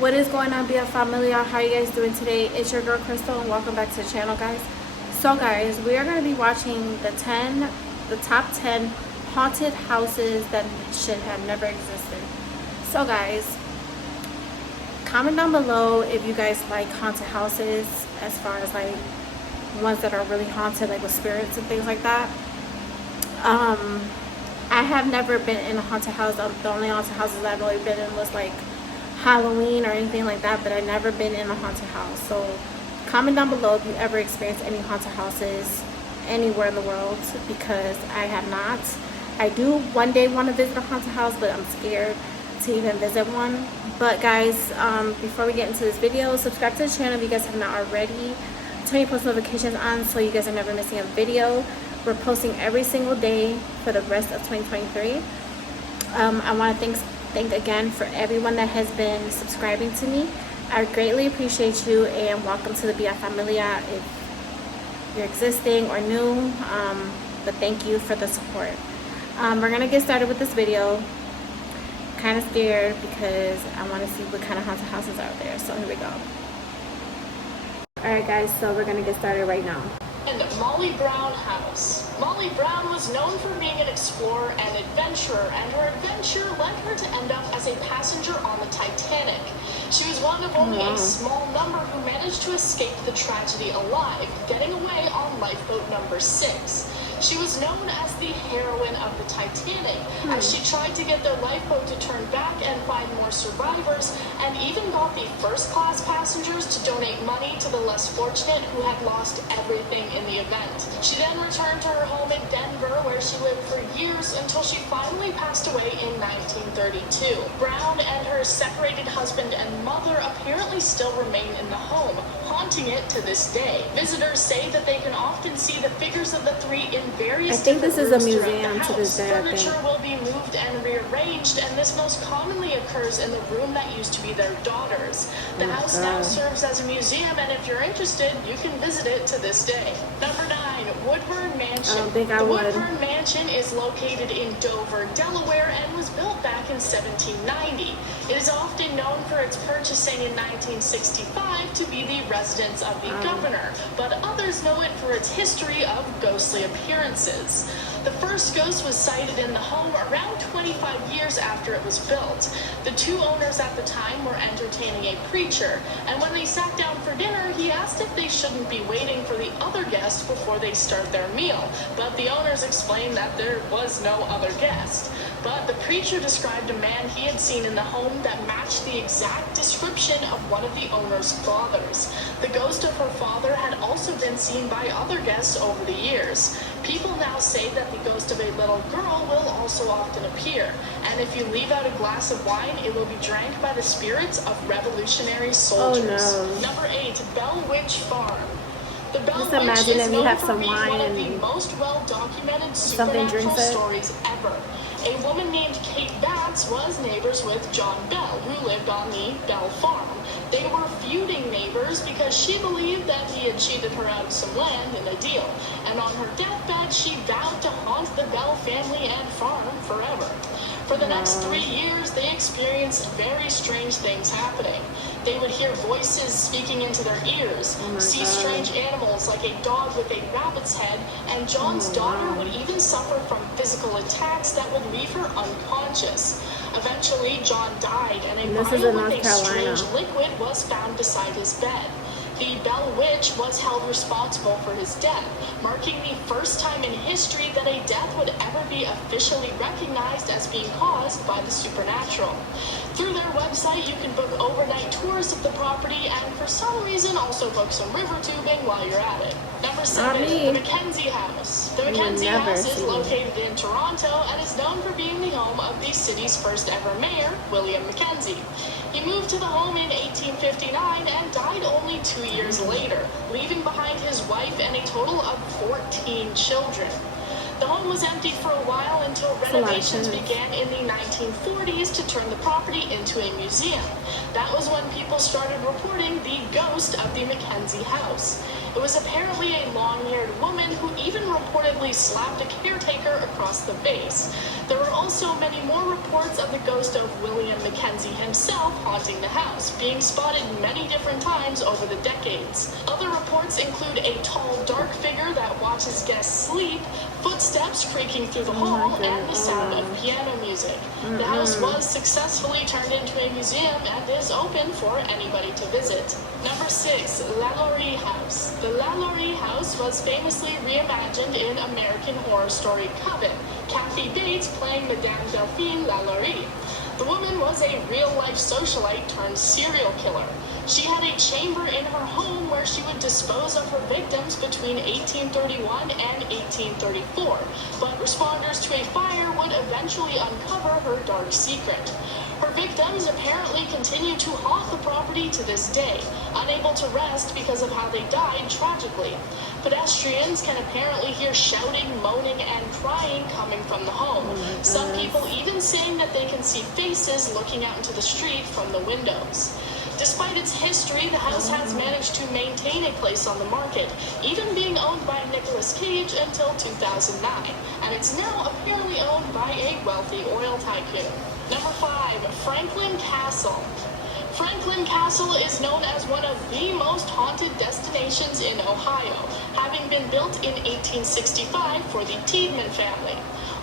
What is going on, BF Familia? How are you guys doing today? It's your girl Crystal and welcome back to the channel, guys. So guys, we are going to be watching the top 10 haunted houses that should have never existed. So guys, comment down below if you guys like haunted houses, as far as like ones that are really haunted, like with spirits and things like that. I have never been in a haunted house. The only haunted houses I've only been in was like Halloween or anything like that, but I've never been in a haunted house. So comment down below if you ever experienced any haunted houses anywhere in the world, because I have not. I do one day want to visit a haunted house, but I'm scared to even visit one. But guys, before we get into this video, subscribe to the channel if you guys have not already. Turn your post notifications on so you guys are never missing a video. We're posting every single day for the rest of 2023. I want to thank again for everyone that has been subscribing to me. I greatly appreciate you, and welcome to the BF Familia if you're existing or new. But thank you for the support. We're gonna get started with this video. Kind of scared because I want to see what kind of haunted houses are there. So here we go. Alright guys, so we're gonna get started right now. And Molly Brown House. Molly Brown was known for being an explorer and adventurer, and her adventure led her to end up as a passenger on the Titanic. She was one of only a small number who managed to escape the tragedy alive, getting away on lifeboat number 6. She was known as the heroine of the Titanic, as she tried to get their lifeboat to turn back and find more survivors, and even got the first-class passengers to donate money to the less fortunate who had lost everything in the event. She then returned to her home in Denver, where she lived for years until she finally passed away in 1932. Brown and her separated husband and mother apparently still remain in the home, haunting it to this day. Visitors say that they can often see the figures of the three in various I think this is a rooms throughout museum the to this house. day, I Furniture think. will be moved and rearranged, and this most commonly occurs in the room that used to be their daughter's. The house now serves as a museum, and if you're interested, you can visit it to this day. Number 9, Woodburn Mansion. I don't think I would. The Woodburn Mansion is located in Dover, Delaware, and was built back in 1790. It is often known for its purchasing in 1965 to be the residence of the governor, but others know it for its history of ghostly appearances. The first ghost was sighted in the home around 25 years after it was built. The two owners at the time were entertaining a preacher, and when they sat down for dinner, he asked if they shouldn't be waiting for the other guests before they start their meal, but the owners explained that there was no other guest. But the preacher described a man he had seen in the home that matched the exact description of one of the owner's fathers. The ghost of her father had also been seen by other guests over the years. People now say that the ghost of a little girl will also often appear, and if you leave out a glass of wine, it will be drank by the spirits of revolutionary soldiers. Oh, no. Number 8, Bell Witch Farm. The Bell Just Witch imagine is if you known have for some being wine one of the and most well-documented something supernatural drinks it. stories ever. A woman named Kate Batts was neighbors with John Bell, who lived on the Bell Farm. They were feuding neighbors because she believed that he had cheated her out of some land in a deal, and on her deathbed she vowed to haunt the Bell family and farm forever. For the next 3 years, they experienced very strange things happening. They would hear voices speaking into their ears, see strange animals like a dog with a rabbit's head, and John's daughter would even suffer from physical attacks that would leave her unconscious. Eventually, John died, and a vial with a strange liquid was found beside his bed. The Bell Witch was held responsible for his death, marking the first time in history that a death would ever be officially recognized as being caused by the supernatural. Through their website, you can book overnight tours of the property and for some reason also book some river tubing while you're at it. Number 7, the Mackenzie House. The Mackenzie House is located in Toronto and is known for being the home of the city's first ever mayor, William Mackenzie. He moved to the home in 1859 and died only 2 years later, leaving behind his wife and a total of 14 children. The home was empty for a while until renovations began in the 1940s to turn the property into a museum. That was when people started reporting the ghost of the Mackenzie House. It was apparently a long-haired woman who even reportedly slapped a caretaker across the face. There were also many more reports of the ghost of William Mackenzie himself haunting the house, being spotted many different times over the decades. Other reports include a tall, dark figure that watches guests sleep, footsteps creaking through the hall, and the sound of piano music. The house was successfully turned into a museum and is open for anybody to visit. Number 6. Lalaurie House. The Lalaurie House was famously reimagined in American Horror Story Coven, Kathy Bates playing Madame Delphine Lalaurie. The woman was a real-life socialite turned serial killer. She had a chamber in her home where she would dispose of her victims between 1831 and 1834, but responders to a fire would eventually uncover her dark secret. Her victims apparently continue to haunt the property to this day, unable to rest because of how they died tragically. Pedestrians can apparently hear shouting, moaning, and crying coming from the home. Some people even saying that they can see faces looking out into the street from the windows. Despite its history, the house has managed to maintain a place on the market, even being owned by Nicolas Cage until 2009, and it's now apparently owned by a wealthy oil tycoon. Number 5. Franklin Castle. Franklin Castle is known as one of the most haunted destinations in Ohio, having been built in 1865 for the Tiedemann family.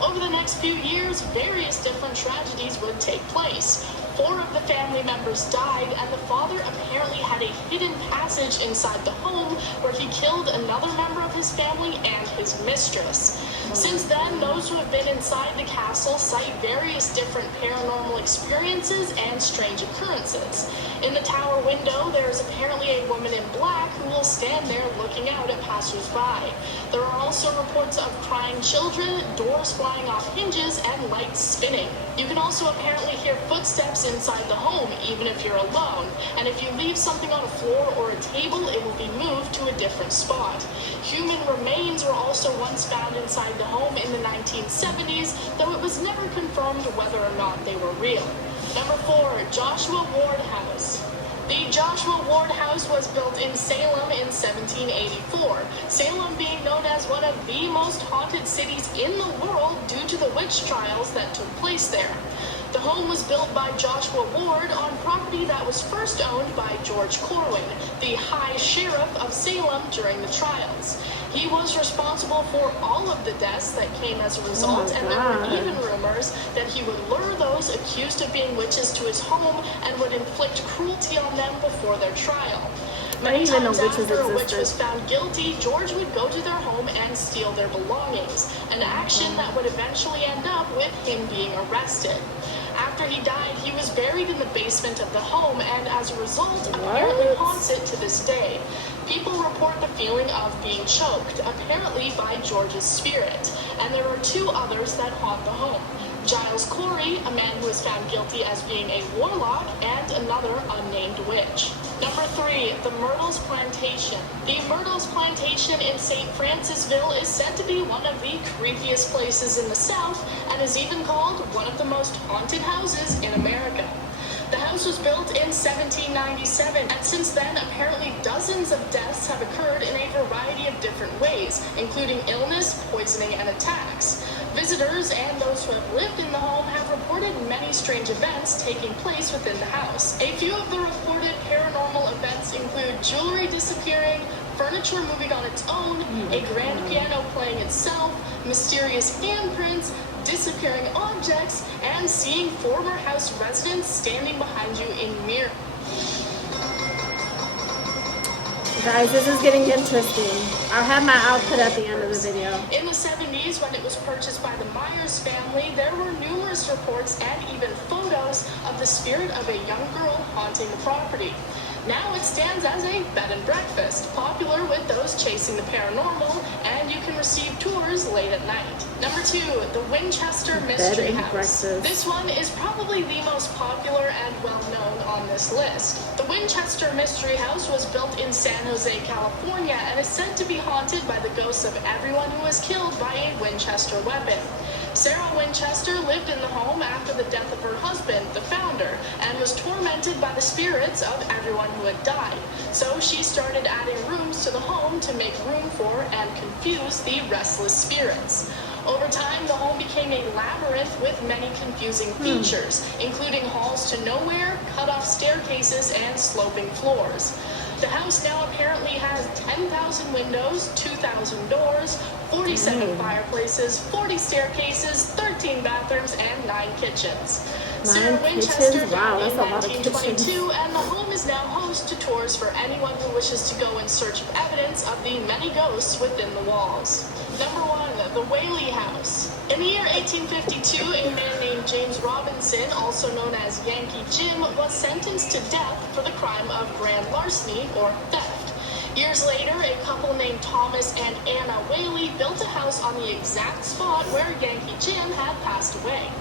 Over the next few years, various different tragedies would take place. 4 of the family members died, and the father apparently had a hidden passage inside the home where he killed another member of his family and his mistress. Since then, those who have been inside the castle cite various different paranormal experiences and strange occurrences. In the tower window, there is apparently a woman in black who will stand there looking out at passers-by. There are also reports of crying children, doors flying off hinges, and lights spinning. You can also apparently hear footsteps inside the home, even if you're alone. And if you leave something on a floor or a table, it will be moved to a different spot. Human remains were also once found inside the home in the 1970s, though it was never confirmed whether or not they were real. Number 4. Joshua Ward House. The Joshua Ward House was built in Salem in 1784, Salem being known as one of the most haunted cities in the world due to the witch trials that took place there. The home was built by Joshua Ward on property that was first owned by George Corwin, the High Sheriff of Salem during the trials. He was responsible for all of the deaths that came as a result, and there were even rumors that he would lure those accused of being witches to his home and would inflict cruelty on them before their trial. Many times after a witch was found guilty, George would go to their home and steal their belongings, an action that would eventually end up with him being arrested. After he died, he was buried in the basement of the home, and as a result, apparently haunts it to this day. People report the feeling of being choked, apparently by George's spirit, and there are 2 others that haunt the home. Giles Corey, a man who was found guilty as being a warlock, and another unnamed witch. Number 3. The Myrtles Plantation. The Myrtles Plantation in St. Francisville is said to be one of the creepiest places in the South, and is even called one of the most haunted houses in America. The house was built in 1797, and since then, apparently dozens of deaths have occurred in a variety of different ways, including illness, poisoning, and attacks. Visitors and those who have lived in the home have reported many strange events taking place within the house. A few of the reported paranormal events include jewelry disappearing, furniture moving on its own, a grand piano playing itself, mysterious handprints, disappearing objects, and seeing former house residents standing behind you in mirrors. Guys, this is getting interesting. I'll have my output at the end of the video. In the 70s, when it was purchased by the Myers family, there were numerous reports and even photos of the spirit of a young girl haunting the property. Now it stands as a bed and breakfast, popular with those chasing the paranormal, and you can receive tours late at night. Number 2, the Winchester Mystery House. This one is probably the most popular and well-known on this list. The Winchester Mystery House was built in San Jose, California, and is said to be haunted by the ghosts of everyone who was killed by a Winchester weapon. Sarah Winchester lived in the home after the death of her husband, the founder, and was tormented by the spirits of everyone who had died. So she started adding rooms to the home to make room for and confuse the restless spirits. Over time, the home became a labyrinth with many confusing features, including halls to nowhere, cut-off staircases, and sloping floors. The house now apparently has 10,000 windows, 2,000 doors, 47 fireplaces, 40 staircases, 13 bathrooms, and 9 kitchens. Sarah Winchester died in 1922, and the home is now host to tours for anyone who wishes to go in search of evidence of the many ghosts within the walls. Number 1, the Whaley House. In the year 1852, a man named James Robinson, also known as Yankee Jim, was sentenced to death for the crime of grand larceny or theft. Years later, a couple named Thomas and Anna Whaley built a house on the exact spot where Yankee Jim had passed away.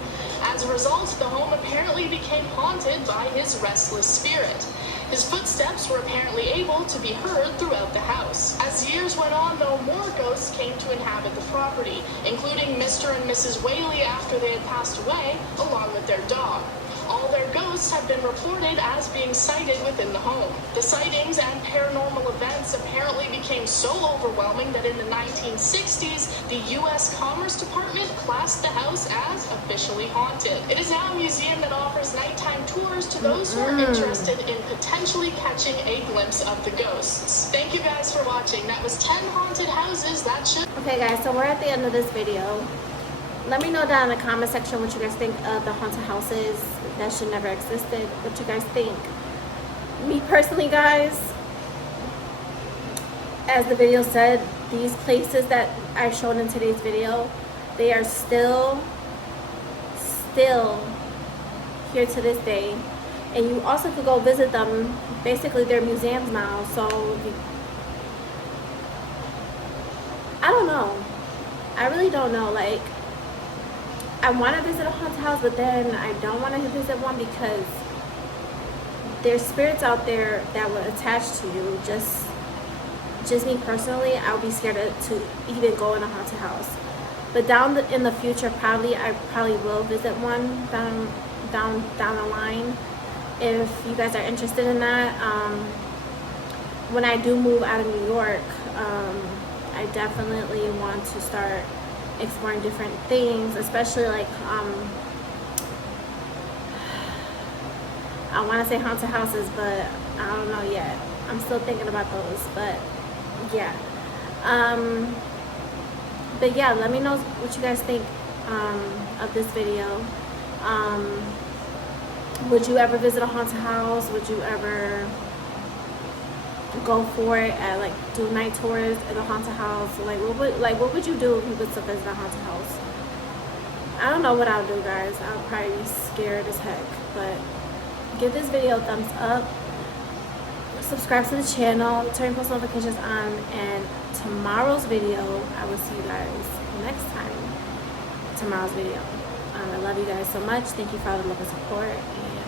As a result, the home apparently became haunted by his restless spirit. His footsteps were apparently able to be heard throughout the house. As years went on, though, more ghosts came to inhabit the property, including Mr. and Mrs. Whaley after they had passed away, along with their dog. All their ghosts have been reported as being sighted within the home. The sightings and paranormal events apparently became so overwhelming that in the 1960s, the U.S. Commerce Department classed the house as officially haunted. It is now a museum that offers nighttime tours to those who are interested in potentially catching a glimpse of the ghosts. Thank you guys for watching. That was 10 haunted houses that should... Okay guys, so we're at the end of this video. Let me know down in the comment section what you guys think of the haunted houses that should never existed. What you guys think. Me personally, guys, as the video said, these places that I've shown in today's video, they are still here to this day. And you also could go visit them. Basically, they're museums now. So, I don't know. I really don't know. Like, I want to visit a haunted house, but then I don't want to visit one because there's spirits out there that will attach to you. Just me personally, I would be scared to even go in a haunted house. But in the future, I probably will visit one down the line. If you guys are interested in that, when I do move out of New York, I definitely want to start exploring different things, especially like I want to say haunted houses, but I don't know yet. I'm still thinking about those, but yeah. But yeah, let me know what you guys think of this video. Would you ever visit a haunted house? Would you ever go for it and like do night tours in a haunted house? What would you do if you was to visit a haunted house? I don't know what I'll do, guys. I'll probably be scared as heck. But give this video a thumbs up, subscribe to the channel, turn post notifications on, and tomorrow's video, I will see you guys next time. Tomorrow's video. I love you guys so much. Thank you for all the love and support, and